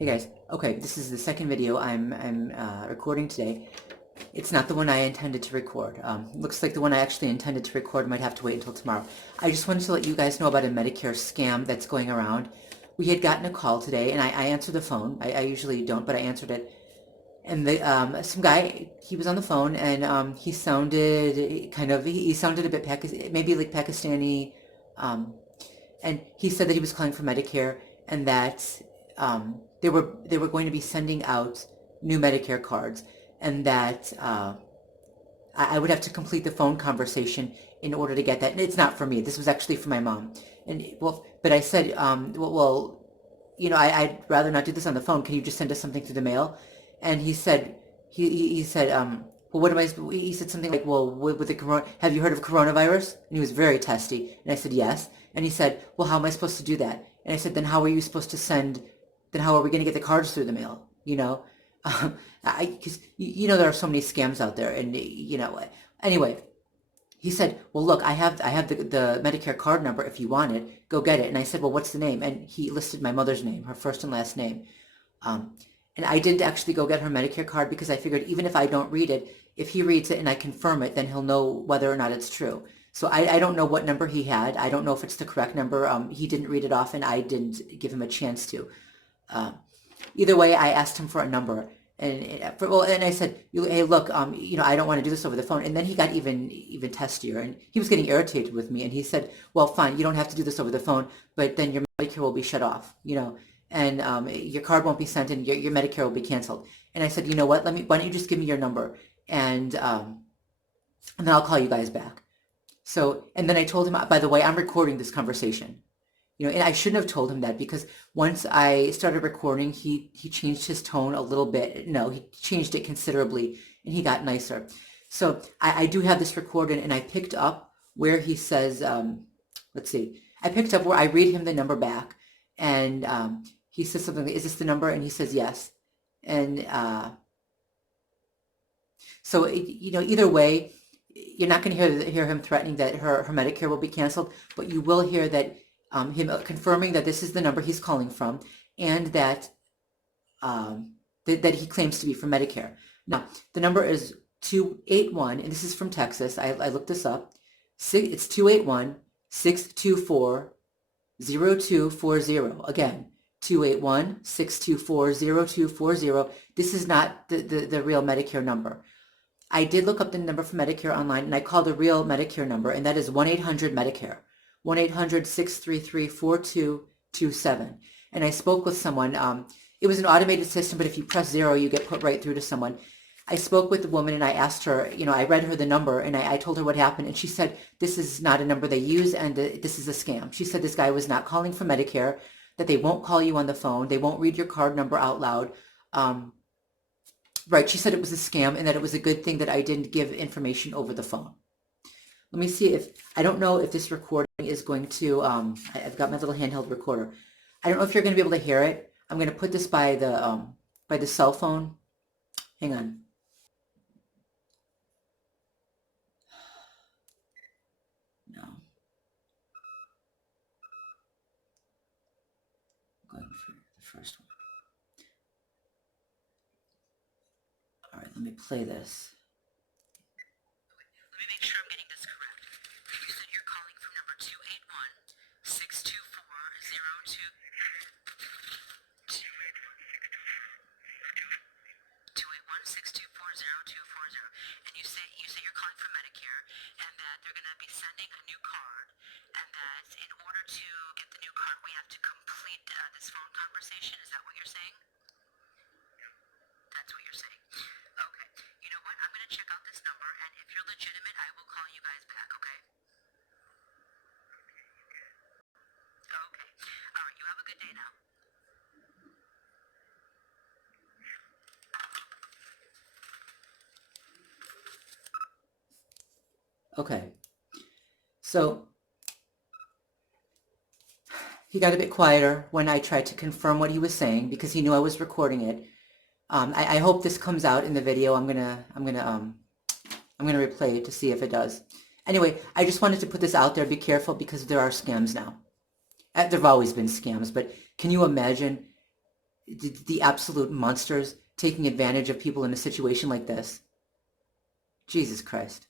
Hey guys, okay, this is the second video I'm recording today. It's not the one I intended to record. Looks like the one I actually intended to record might have to wait until tomorrow. I just wanted to let you guys know about a Medicare scam that's going around. We had gotten a call today, and I answered the phone. I usually don't, but I answered it. And some guy, he was on the phone, and he sounded he sounded a bit maybe like Pakistani, um, and he said that he was calling for Medicare and that they were going to be sending out new Medicare cards, and that I would have to complete the phone conversation in order to get that. And it's not for me. This was actually for my mom. And well, but I said, I'd rather not do this on the phone. Can you just send us something through the mail? And he said, well, what am I? He said something like, well, with the corona, have you heard of coronavirus? And he was very testy. And I said, yes. And he said, well, how am I supposed to do that? And I said, then how are you supposed to send? Then how are we going to get the cards through the mail? Because there are so many scams out there, and anyway. He said, well, look, I have the Medicare card number. If you want it, go get it. And I said, well, what's the name? And he listed my mother's name, her first and last name. And I didn't actually go get her Medicare card because I figured even if I don't read it, if he reads it and I confirm it, then he'll know whether or not it's true. So I don't know what number he had. I don't know if it's the correct number. He didn't read it off, and I didn't give him a chance to. Either way, I asked him for a number. And I said, hey, look, I don't want to do this over the phone. And then he got even testier, and he was getting irritated with me. And he said, well, fine, you don't have to do this over the phone, but then your Medicare will be shut off, and your card won't be sent, and your Medicare will be canceled. And I said, you know what? Why don't you just give me your number, and then I'll call you guys back. So, and then I told him, by the way, I'm recording this conversation. And I shouldn't have told him that, because once I started recording, he changed his tone a little bit. No, he changed it considerably, and he got nicer. So I do have this recorded, and I picked up where he says, let's see, I picked up where I read him the number back, and he says something like, is this the number? And he says yes. And so, either way, you're not going to hear him threatening that her Medicare will be canceled, but you will hear that him confirming that this is the number he's calling from, and that that he claims to be from Medicare. Now, the number is 281, and this is from Texas. I looked this up. It's 281-624-0240. Again, 281-624-0240. This is not the real Medicare number. I did look up the number for Medicare online, and I called the real Medicare number, and that is 1-800-MEDICARE. 1-800-633-4227. And I spoke with someone. It was an automated system, but if you press 0, you get put right through to someone. I spoke with the woman, and I asked her, I read her the number, and I told her what happened. And she said, this is not a number they use, and this is a scam. She said this guy was not calling for Medicare, that they won't call you on the phone. They won't read your card number out loud. Right, she said it was a scam, and that it was a good thing that I didn't give information over the phone. Let me see I don't know if this recording is going to, I've got my little handheld recorder. I don't know if you're going to be able to hear it. I'm going to put this by the cell phone. Hang on. No. I'm going for the first one. All right, let me play this. Let me make sure I'm getting this correct. You said you're calling from number 281-624-02... 281-624-0240. And you say you're calling from Medicare, and that they're going to be sending a new card, and that in order to get the new card, we have to complete this phone conversation. Is that what you're saying? That's what you're saying. Okay. You know what? I'm going to check out this number, and if you're legitimate, I will call you guys back, okay? Okay. All right. You have a good day now. Okay. So he got a bit quieter when I tried to confirm what he was saying, because he knew I was recording it. I hope this comes out in the video. I'm gonna replay it to see if it does. Anyway, I just wanted to put this out there. Be careful, because there are scams now. There have always been scams, but can you imagine the absolute monsters taking advantage of people in a situation like this. Jesus Christ.